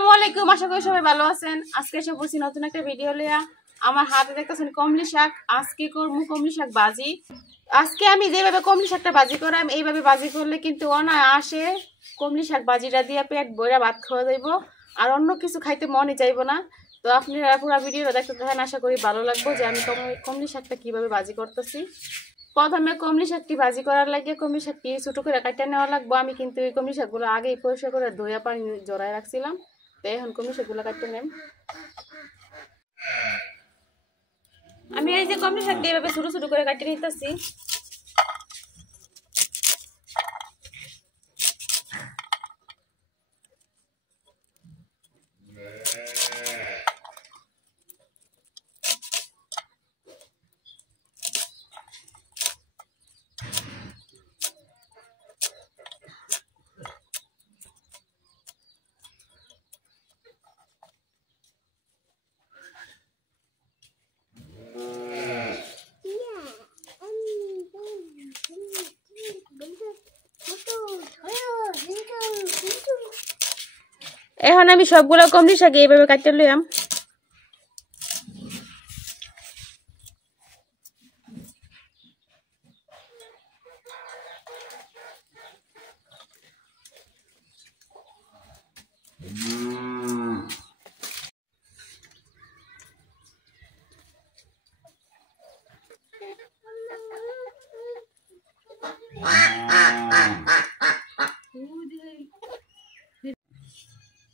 আসসালামু আলাইকুম, আশা করি সবাই ভালো আছেন। আজকে এসে বলছি নতুন একটা ভিডিও লিয়া। আমার হাতে দেখতেছেন কমলি শাক। আজকে করবো কমলি শাক ভাজি। আজকে আমি যেভাবে কমলি শাকটা ভাজি করাম এইভাবে ভাজি করলে কিন্তু অনায়াসে কমলি শাক ভাজিটা দিয়ে পেট ভরে ভাত খাওয়া যাইব, আর অন্য কিছু খাইতে মনই চাইব না। তো আপনারা পুরো ভিডিওটা দেখতে থাকেন, আশা করি ভালো লাগবে যে আমি কমলি শাকটা কিভাবে ভাজি করতেছি। প্রথমে কমলি শাকটি ভাজি করার লাগে কমলি শাকটি ছোটো করে কাটিয়ে নেওয়া লাগবে। আমি কিন্তু এই কমলি শাকগুলো আগেই পরিষ্কার করে ধুয়ে পানি জড়াই রাখছিলাম। তো এখন কমলি শাকগুলো কাটিয়ে নেব। আমি এই যে কমলি শাক দিয়ে এভাবে ছোটো ছোটো করে কাটিয়ে নিতেছি। এখন আমি সবগুলো কমলি শাক এইভাবে কাটিয়ে লইলাম।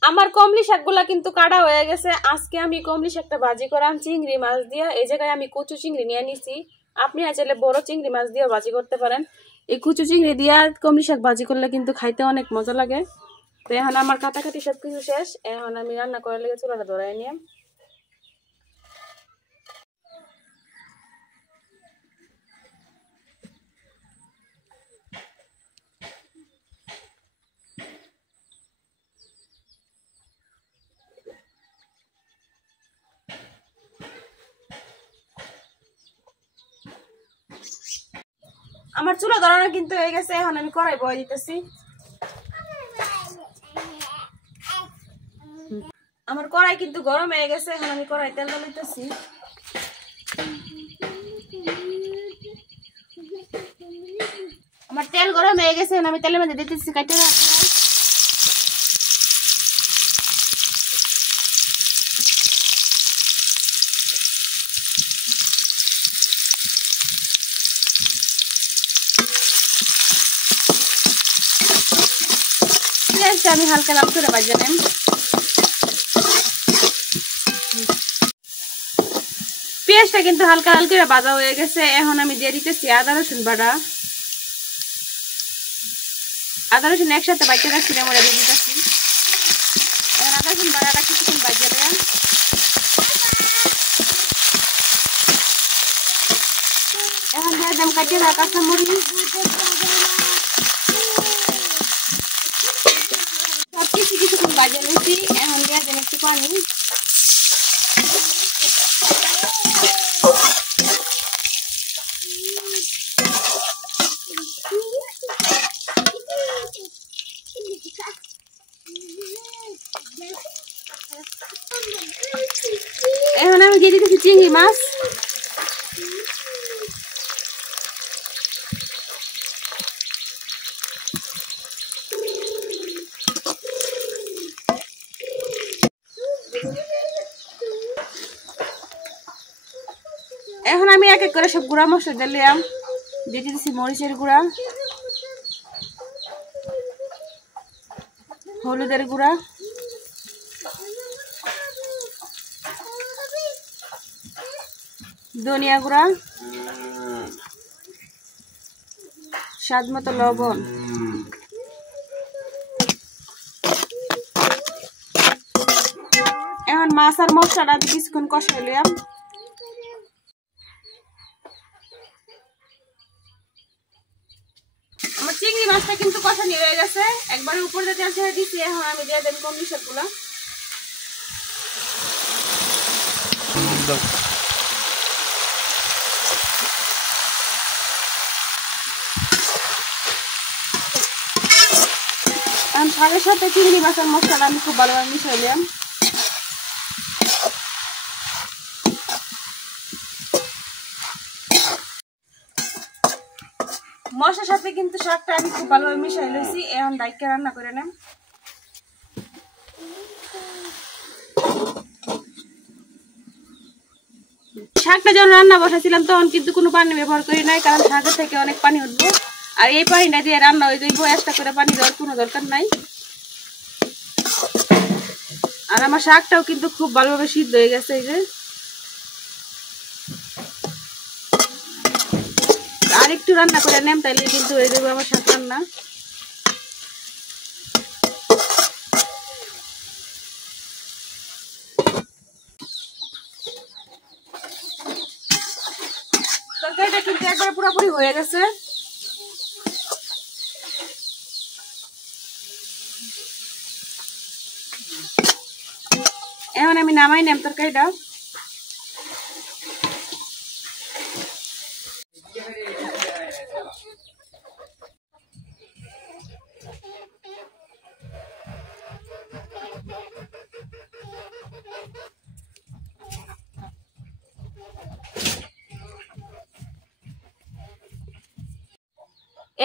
আমার কমলি শাকগুলা কিন্তু কাটা হয়ে গেছে। আজকে আমি কমলি শাকটা ভাজি করাম চিংড়ি মাছ দিয়ে। এই জায়গায় আমি কচু চিংড়ি নিয়ে নিছি। আপনি চাইলে বড় চিংড়ি মাছ দিয়ে ভাজি করতে পারেন। এই কচু চিংড়ি দিয়ে কমলি শাক ভাজি করলে কিন্তু খাইতে অনেক মজা লাগে। তো এখন আমার কাটাকাটি সবকিছু শেষ। এখন আমি রান্না করার লেগে চুলাটা ধরাই নিয়ে আমার চুলা ধরানো কিন্তু হয়ে গেছে। এখন আমি কড়াই বয়ে দিতেছি। আমার কড়াই কিন্তু গরম হয়ে গেছে। এখন আমি কড়াই তেল ঢালতেছি। আমার তেল গরম হয়ে গেছে। আমি তেলের মধ্যে দিতেছি কাটে রাখি আমি হালকা লাল করে ভাজা নেন। পেঁয়াজটা কিন্তু হালকা লাল করে ভাজা হয়ে গেছে। এখন আমি দিয়ে দিতেছি আদা রসুন বাটা। আদা রসুন একসাথে বাড়তে রাখছি আমরা দিয়ে দিতেছি। এখন আদা রসুন বাটাটা কিছুক্ষণ ভাজা দেন। এখন দিয়ে দেন কাটিয়ে রাখা কাঁচামরিচ। সবকিছু কিছুক্ষণ ভাজা নিয়েছি। এখন দিয়ে দেন একটু পানি। এখন আমি দিয়ে দিতেছি চিংড়ি মাছ। এখন আমি এক এক করে সব গুঁড়া মশলা দিলাম। দিয়ে দিতেছি মরিচের গুঁড়া, হলুদের গুঁড়া, ধনিয়া গুঁড়া, স্বাদ মতো লবণ। এখন মাছ আর মশলাটা কিছুক্ষণ কষাইলাম। আমার চিংড়ি মাছটা কিন্তু কষানি হয়ে গেছে। একবারে উপর দিয়ে তেল ছেড়ে দিচ্ছি। এখন আমি দিয়ে দেব কমলি শাকগুলো। শাকের সাথে চিংড়ি মাছের মশলা আমি খুব ভালোভাবে মিশাইলাম। মশলার সাথে কিন্তু শাকটা আমি খুব ভালোভাবে মিশাই লইছি। এখন ডাইকা রান্না করে নেব। শাকটা যখন রান্না বসাছিলাম তখন কিন্তু কোনো পানি ব্যবহার করি নাই, কারণ শাকের থেকে অনেক পানি উঠবো। আর এই পানিটা দিয়ে রান্না হয়ে যাইব, এক্সট্রা করে পানি দেওয়ার কোনো দরকার নাই। আর আমার শাকটাও কিন্তু খুব ভালোভাবে সিদ্ধ হয়ে গেছে। এই যে আর একটু রান্না করে নেম, তাইলে কিন্তু হয়ে যাবে আমার শাক রান্না। তরকারিটা কিন্তু একবার পুরোপুরি হয়ে গেছে। এখন আমি নামাই নেম তরকারিটা।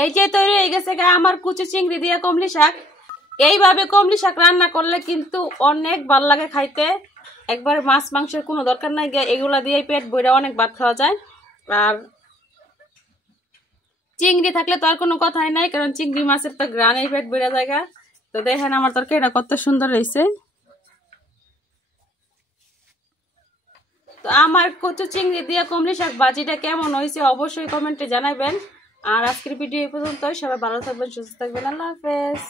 এই যে তৈরি হয়ে গেছে আমার কুচি চিংড়ি দিয়ে কমলি শাক। এইভাবে কমলি শাক রান্না করলে কিন্তু অনেক ভালো লাগে খাইতে। একবার মাছ মাংসের কোনো দরকার নাই, এগুলা দিয়ে পেট ভরে অনেক ভাত খাওয়া যায়। আর চিংড়ি থাকলে তো আর কোনো কথাই নাই, কারণ চিংড়ি মাছের তো গ্রানেই পেট ভরে জায়গা। তো দেখেন আমার তরকারিটা কত সুন্দর হয়েছে। তো আমার কচু চিংড়ি দিয়ে কমলি শাক ভাজিটা কেমন হয়েছে অবশ্যই কমেন্টে জানাবেন। আর আজকের ভিডিও এই পর্যন্তই। সবাই ভালো থাকবেন, সুস্থ থাকবেন। আল্লাহ হাফেজ।